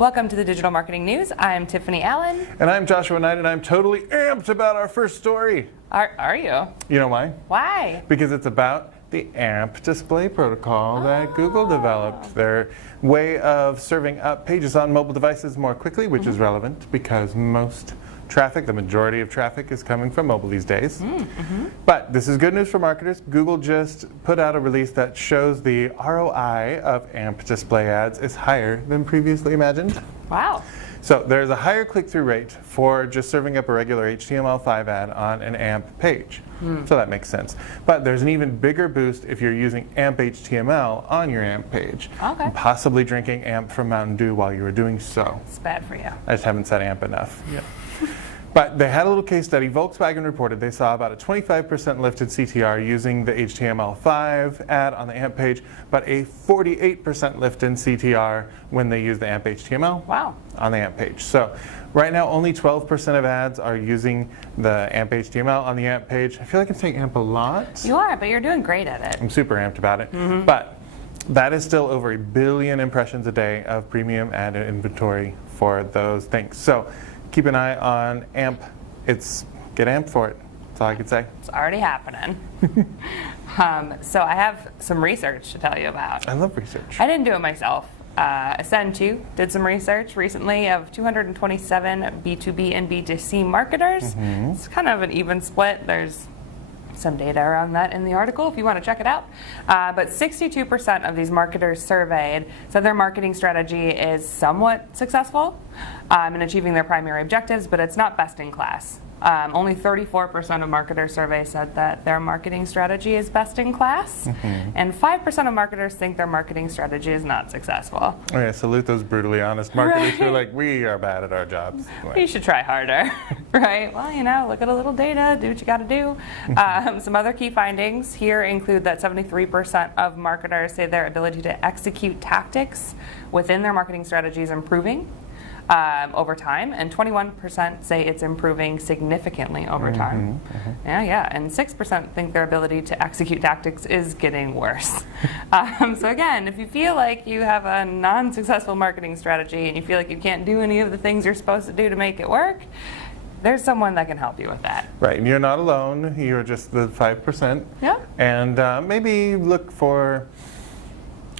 Welcome to the Digital Marketing News. I'm Tiffani Allen. And I'm Joshua Knight, and I'm totally amped about our first story. Are you? You know why? Why? Because it's about the AMP display protocol that Google developed. Their way of serving up pages on mobile devices more quickly, which is relevant because most traffic, the majority of traffic, is coming from mobile these days. But this is good news for marketers. Google just put out a release that shows the ROI of AMP display ads is higher than previously imagined. Wow. So there's a higher click-through rate for just serving up a regular HTML5 ad on an AMP page. So that makes sense. But there's an even bigger boost if you're using AMP HTML on your AMP page. Okay. And possibly drinking AMP from Mountain Dew while you were doing so. It's bad for you. I just haven't said AMP enough. But they had a little case study. Volkswagen reported they saw about a 25% lift in CTR using the HTML5 ad on the AMP page, but a 48% lift in CTR when they use the AMP HTML on the AMP page. So right now, only 12% of ads are using the AMP HTML on the AMP page. I feel like I'm saying AMP a lot. You are, but you're doing great at it. I'm super amped about it. But that is still over 1 billion impressions a day of premium ad inventory for those things. So keep an eye on AMP. Get amped for it. That's all I can say. It's already happening. So I have some research to tell you about. I love research. I didn't do it myself. Ascend2 did some research recently of 227 B2B and B2C marketers. It's kind of an even split. There's some data around that in the article if you want to check it out. But 62% of these marketers surveyed said their marketing strategy is somewhat successful in achieving their primary objectives, but it's not best in class. Only 34% of marketers surveyed said that their marketing strategy is best in class, and 5% of marketers think their marketing strategy is not successful. Oh yeah, salute those brutally honest marketers who are like, we are bad at our jobs. You should try harder, right? Well, you know, look at a little data, do what you got to do. Some other key findings here include that 73% of marketers say their ability to execute tactics within their marketing strategy is improving over time, and 21% say it's improving significantly over time. And 6% think their ability to execute tactics is getting worse. So again, if you feel like you have a non-successful marketing strategy and you feel like you can't do any of the things you're supposed to do to make it work, there's someone that can help you with that. Right, and you're not alone. You're just the 5%. Yeah. And maybe look for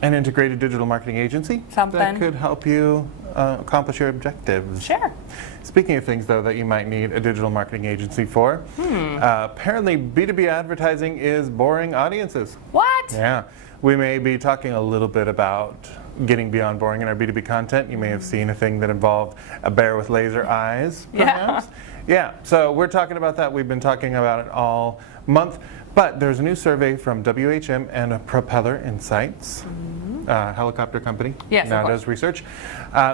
an integrated digital marketing agency that could help you accomplish your objectives. Sure. Speaking of things, though, that you might need a digital marketing agency for, apparently B2B advertising is boring audiences. What? Yeah. We may be talking a little bit about getting beyond boring in our B2B content. You may have seen a thing that involved a bear with laser eyes, perhaps. Yeah, so we're talking about that. We've been talking about it all month. But there's a new survey from WHM and Propeller Insights, helicopter company, now does research.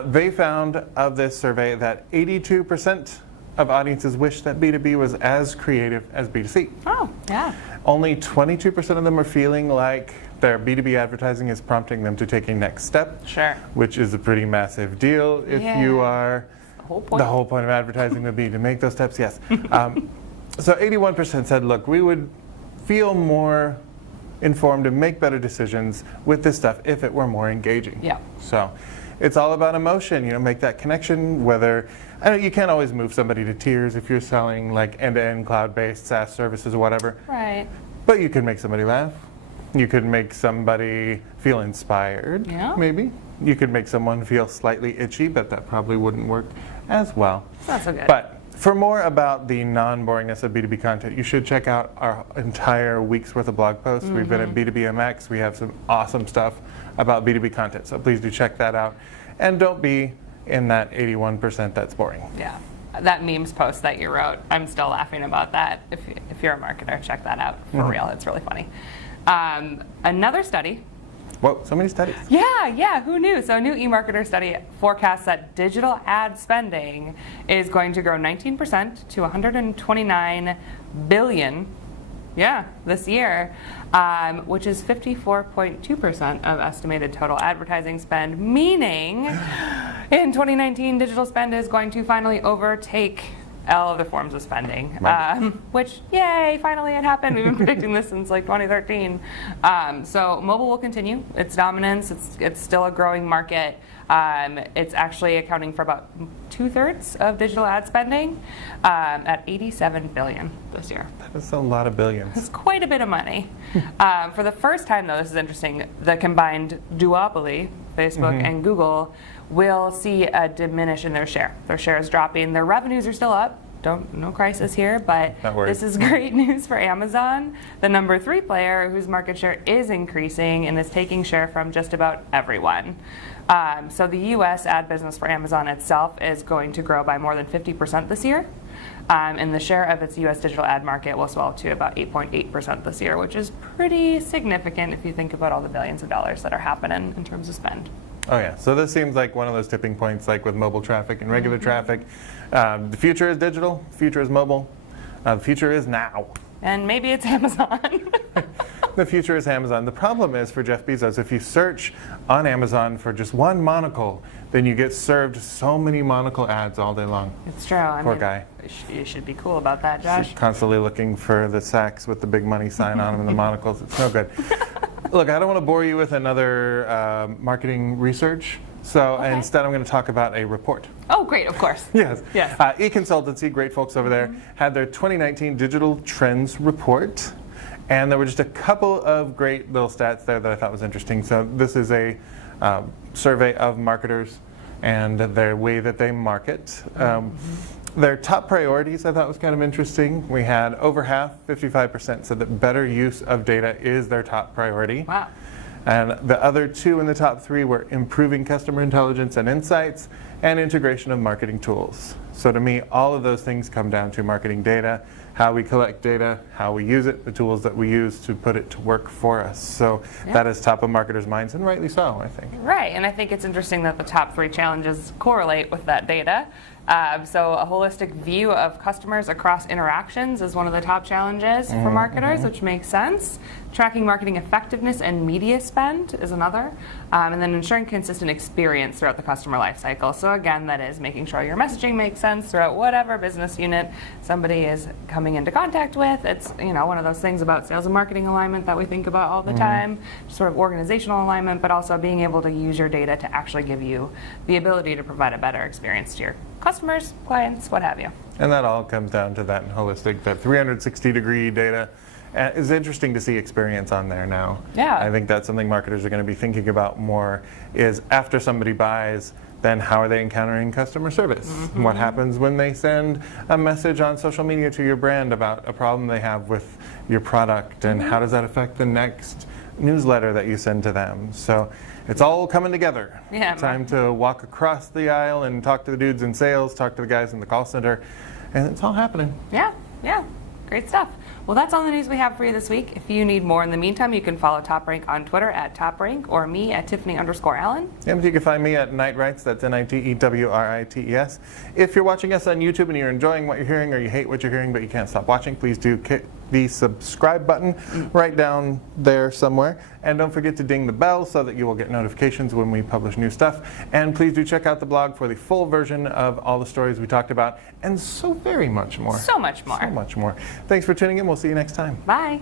They found of this survey that 82% of audiences wish that B2B was as creative as B2C. Oh, yeah. Only 22% of them are feeling like their B2B advertising is prompting them to take a next step, which is a pretty massive deal if you are. The whole point of advertising would be to make those steps, yes. So 81% said, look, we would feel more informed and make better decisions with this stuff if it were more engaging. Yeah. So it's all about emotion, you know, make that connection, whether, I know you can't always move somebody to tears if you're selling like end-to-end cloud-based SaaS services or whatever. Right. But you can make somebody laugh. You could make somebody feel inspired, maybe. You could make someone feel slightly itchy, but that probably wouldn't work as well. That's so good. But for more about the non-boringness of B2B content, you should check out our entire week's worth of blog posts. We've been at B2B MX. We have some awesome stuff about B2B content, so please do check that out. And don't be in that 81% that's boring. Yeah. That memes post that you wrote, I'm still laughing about that. If you're a marketer, check that out. For real, it's really funny. Another study. Whoa, so many studies. Yeah, who knew? So a new eMarketer study forecasts that digital ad spending is going to grow 19% to $129 billion this year, which is 54.2% of estimated total advertising spend, meaning in 2019 digital spend is going to finally overtake all other forms of spending, Right. which, yay, finally it happened. We've been predicting this since like 2013. So mobile will continue its dominance. It's still a growing market. It's actually accounting for about 2/3 of digital ad spending at $87 billion this year. That's a lot of billions. It's quite a bit of money. For the first time, though, this is interesting, the combined duopoly, Facebook and Google, will see a diminish in their share. Their share is dropping. Their revenues are still up. No crisis here, but this is great news for Amazon, the number 3 player whose market share is increasing and is taking share from just about everyone. So the U.S. ad business for Amazon itself is going to grow by more than 50% this year. And the share of its U.S. digital ad market will swell to about 8.8% this year, which is pretty significant if you think about all the billions of dollars that are happening in terms of spend. Oh yeah, so this seems like one of those tipping points, like with mobile traffic and regular traffic. The future is digital, the future is mobile, the future is now. And maybe it's Amazon. The future is Amazon. The problem is for Jeff Bezos, if you search on Amazon for just one monocle, then you get served so many monocle ads all day long. It's true. I Poor mean, guy. You should be cool about that, Josh. Constantly looking for the sacks with the big money sign on them and the monocles. It's no good. Look, I don't want to bore you with another marketing research, so instead I'm going to talk about a report. Oh, great, of course. Yes. Yes. E-Consultancy, great folks over there, had their 2019 Digital Trends Report, and there were just a couple of great little stats there that I thought was interesting. So this is a survey of marketers and their way that they market. Their top priorities I thought was kind of interesting. We had over half, 55%, said that better use of data is their top priority. Wow. And the other 2 in the top 3 were improving customer intelligence and insights and integration of marketing tools. So to me, all of those things come down to marketing data, how we collect data, how we use it, the tools that we use to put it to work for us. So that is top of marketers' minds, and rightly so, I think. Right, and I think it's interesting that the top 3 challenges correlate with that data. So a holistic view of customers across interactions is one of the top challenges for marketers, which makes sense. Tracking marketing effectiveness and media spend is another. And then ensuring consistent experience throughout the customer lifecycle. So again, that is making sure your messaging makes sense throughout whatever business unit somebody is coming into contact with. It's one of those things about sales and marketing alignment that we think about all the time, sort of organizational alignment, but also being able to use your data to actually give you the ability to provide a better experience to your customers, clients, what have you. And that all comes down to that holistic, that 360-degree data. It's interesting to see experience on there now. Yeah. I think that's something marketers are going to be thinking about more, is after somebody buys, then how are they encountering customer service? What happens when they send a message on social media to your brand about a problem they have with your product, and how does that affect the next newsletter that you send to them? So it's all coming together. Yeah. Time to walk across the aisle and talk to the dudes in sales, talk to the guys in the call center, and it's all happening. Yeah. Great stuff. Well, that's all the news we have for you this week. If you need more in the meantime, you can follow TopRank on Twitter at TopRank or me at Tiffani_Allen. And you can find me at Nitewrites, that's Nitewrites. If you're watching us on YouTube and you're enjoying what you're hearing, or you hate what you're hearing but you can't stop watching, please do hit the subscribe button right down there somewhere. And don't forget to ding the bell so that you will get notifications when we publish new stuff. And please do check out the blog for the full version of all the stories we talked about, and so very much more. So much more. So much more. Thanks for tuning in. We'll see you next time. Bye.